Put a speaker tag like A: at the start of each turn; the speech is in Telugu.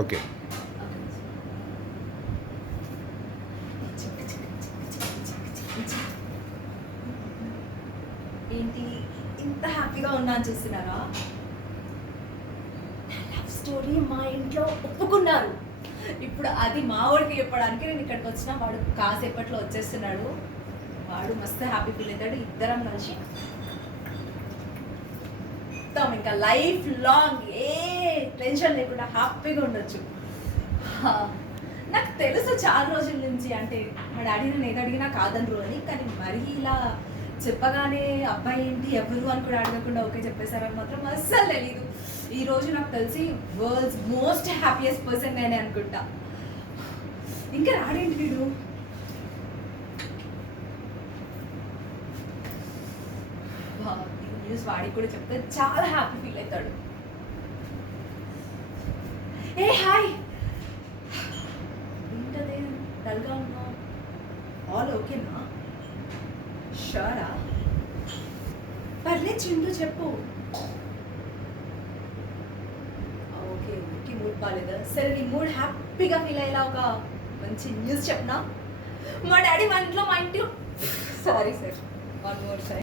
A: ఓకే.
B: ఏంటి? ఇంత హ్యాపీగా ఉన్నాను చూస్తున్నారా? లవ్ స్టోరీ మా ఇంట్లో ఒప్పుకున్నారు. ఇప్పుడు అది మా వాడికి చెప్పడానికి నేను ఇక్కడికి వచ్చిన వాడు కాసేపట్లో వచ్చేస్తున్నాడు. వాడు మస్తు హ్యాపీ ఫీల్ అవుతాడు. ఇద్దరం కలిసి ఇంకా లైఫ్ లాంగ్ ఏ టెన్షన్ లేకుండా హ్యాపీగా ఉండొచ్చు. నాకు తెలుసు చాలా రోజుల నుంచి అంటే మా డాడీ నన్ను ఏది అడిగినా కాదనరు అని కానీ మరీ ఇలా చెప్పగానే అబ్బాయి ఏంటి ఎవరు అని కూడా అడగకుండా ఓకే చెప్పేశారని మాత్రం అస్సలు తెలీదు. ఈ రోజు నాకు తెలిసి వరల్డ్స్ మోస్ట్ హ్యాపీయెస్ట్ పర్సన్ నేనే అనుకుంటా. ఇంకా రాడేంటి వీడు? న్యూస్ వాడికి కూడా చెప్తే చాలా హ్యాపీ ఫీల్ అవుతాడు. డల్గా ఉన్నావు ఆల్ ఓకేనా షూరా పర్లే చింటూ చెప్పు. ఓకే ఓకే మూడ్ బాగాలేదా సరే నీ మూడ్ హ్యాపీగా ఫీల్ అయ్యేలా ఒక మంచి న్యూస్ చెప్పనా? మా డాడీ మా ఇంట్లో మా ఇంటి sorry sir one more sir